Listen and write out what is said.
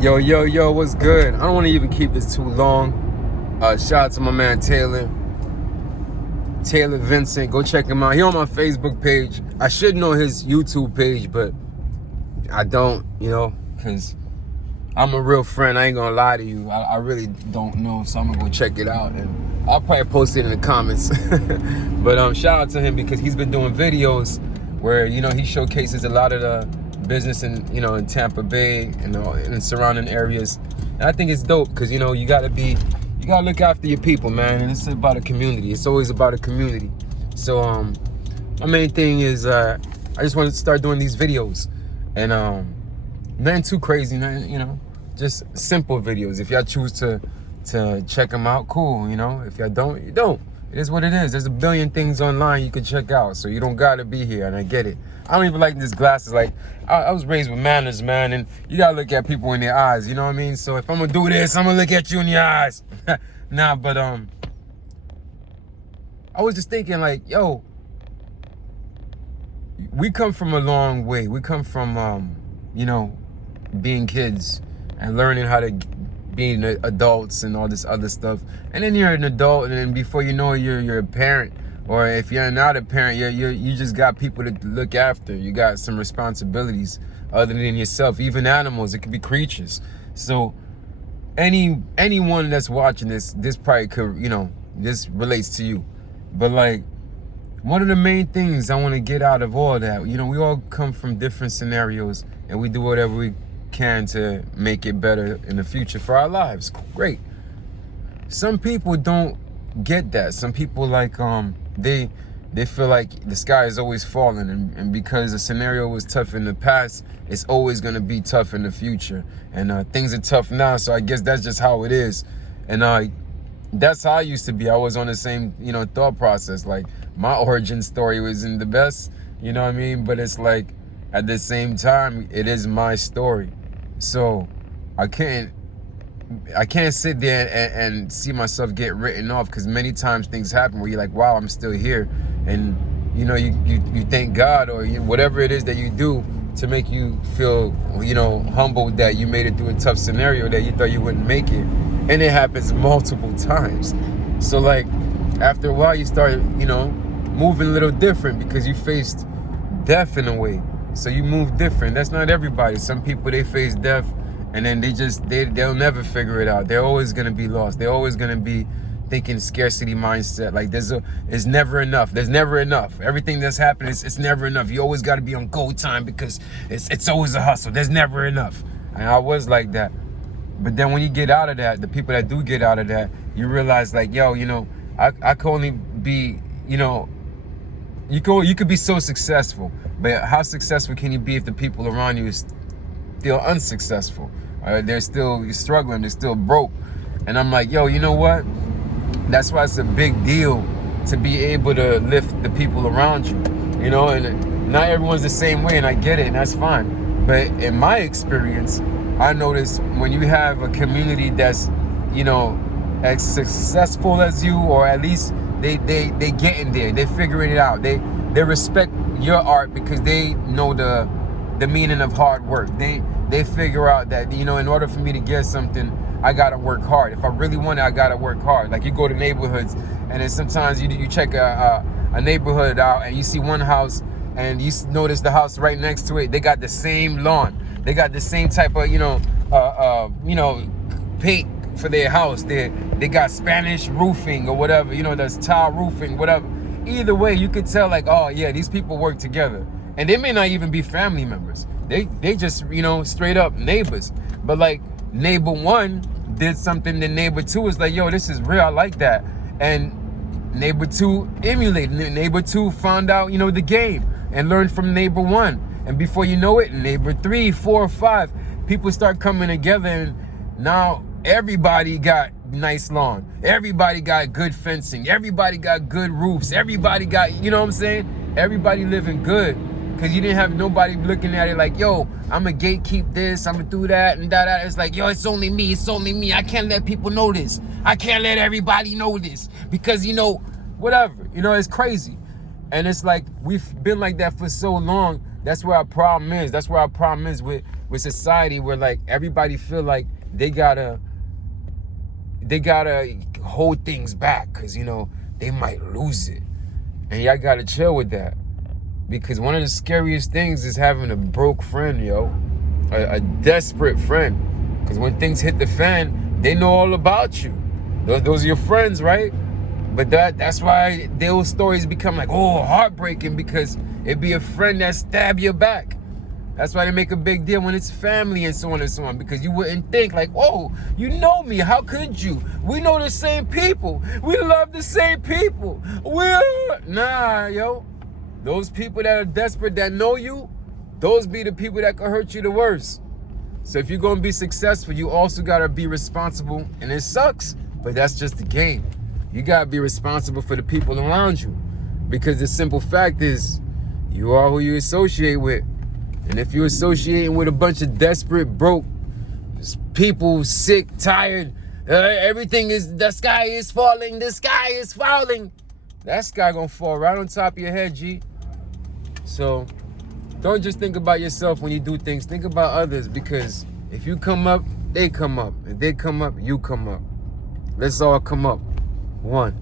Yo, what's good? I don't want to even keep this too long. Shout out to my man Taylor Vincent. Go check him out. He on my Facebook page. I should know his YouTube page, but I don't, because I'm a real friend. I ain't gonna lie to you. I really don't know, so I'm gonna go check it out, and I'll probably post it in the comments. But shout out to him because he's been doing videos where he showcases a lot of the business in Tampa Bay and in surrounding areas. And I think it's dope because you gotta look after your people, man. And it's about a community. It's always about a community. So my main thing is I just want to start doing these videos, and nothing too crazy, nothing, just simple videos. If y'all choose to check them out, cool. If y'all don't, you don't. It is what it is. There's a billion things online you can check out, so you don't gotta be here. And I get it. I don't even like these glasses. Like I was raised with manners, man, and you gotta look at people in their eyes. You know what I mean? So if I'm gonna do this, I'm gonna look at you in your eyes. Nah, but I was just thinking, like, yo, we come from a long way. We come from being kids and learning how to being adults and all this other stuff. And then you're an adult, and then before you know it, you're a parent. Or if you're not a parent, you just got people to look after. You got some responsibilities other than yourself. Even animals, it could be creatures. So anyone that's watching this probably could, this relates to you. But like, one of the main things I want to get out of all that, we all come from different scenarios, and we do whatever we can to make it better in the future for our lives. Great. Some people don't get that. Some people they feel like the sky is always falling, and because the scenario was tough in the past, it's always going to be tough in the future. And things are tough now, so I guess that's just how it is. And that's how I used to be. I was on the same thought process. Like, my origin story wasn't the best, you know what I mean? But it's like, at the same time, it is my story. So I can't sit there and see myself get written off, because many times things happen where you're like, wow, I'm still here. And you thank God, or whatever it is that you do to make you feel humbled that you made it through a tough scenario that you thought you wouldn't make it. And it happens multiple times. So like, after a while you start moving a little different, because you faced death in a way. So you move different. That's not everybody. Some people, they face death and then they'll never figure it out. They're always gonna be lost. They're always gonna be thinking scarcity mindset. Like it's never enough. There's never enough. Everything that's happening, it's never enough. You always gotta be on go time because it's always a hustle. There's never enough. And I was like that. But then when you get out of that, the people that do get out of that, you realize like, yo, I could only be, you could be so successful, but how successful can you be if the people around you is still unsuccessful? They're still struggling, they're still broke. And I'm like, yo, you know what? That's why it's a big deal to be able to lift the people around you, and not everyone's the same way, and I get it, and that's fine. But in my experience, I noticed when you have a community that's, as successful as you, or at least they getting there, they figuring it out, they respect your art because they know the meaning of hard work. They figure out that, in order for me to get something, I gotta work hard. If I really want it, I gotta work hard. Like, you go to neighborhoods, and then sometimes you check a neighborhood out, and you see one house, and you notice the house right next to it, they got the same lawn, they got the same type of paint for their house. They got Spanish roofing or whatever, there's tile roofing, whatever. Either way, you could tell like, oh yeah, these people work together. And they may not even be family members. They just, straight up neighbors. But like, neighbor one did something that neighbor two was like, yo, this is real, I like that. And neighbor two emulated. Neighbor two found out, the game and learned from neighbor one. And before you know it, neighbor 3, 4, 5, people start coming together, and now everybody got nice lawn. Everybody got good fencing. Everybody got good roofs. Everybody got, what I'm saying? Everybody living good. Because you didn't have nobody looking at it like, yo, I'm going to gatekeep this, I'm going to do that, and that. It's like, yo, it's only me. I can't let people know this. I can't let everybody know this. Because, whatever. It's crazy. And it's like, we've been like that for so long. That's where our problem is. That's where our problem is with with society where like everybody feel like they gotta hold things back because, you know, they might lose it. And y'all gotta chill with that. Because one of the scariest things is having a broke friend, yo. A desperate friend. Because when things hit the fan, they know all about you. Those are your friends, right? But that's why those stories become like, oh, heartbreaking, because it'd be a friend that stab your back. That's why they make a big deal when it's family and so on and so on, because you wouldn't think like, oh, you know me, how could you? We know the same people. We love the same people. Nah, yo. Those people that are desperate, that know you, those be the people that can hurt you the worst. So if you're going to be successful, you also got to be responsible. And it sucks, but that's just the game. You got to be responsible for the people around you. Because the simple fact is, you are who you associate with. And if you're associating with a bunch of desperate, broke people, sick, tired, everything is, the sky is falling, the sky is falling. That sky gonna fall right on top of your head, G. So don't just think about yourself when you do things. Think about others, because if you come up, they come up. If they come up, you come up. Let's all come up. One.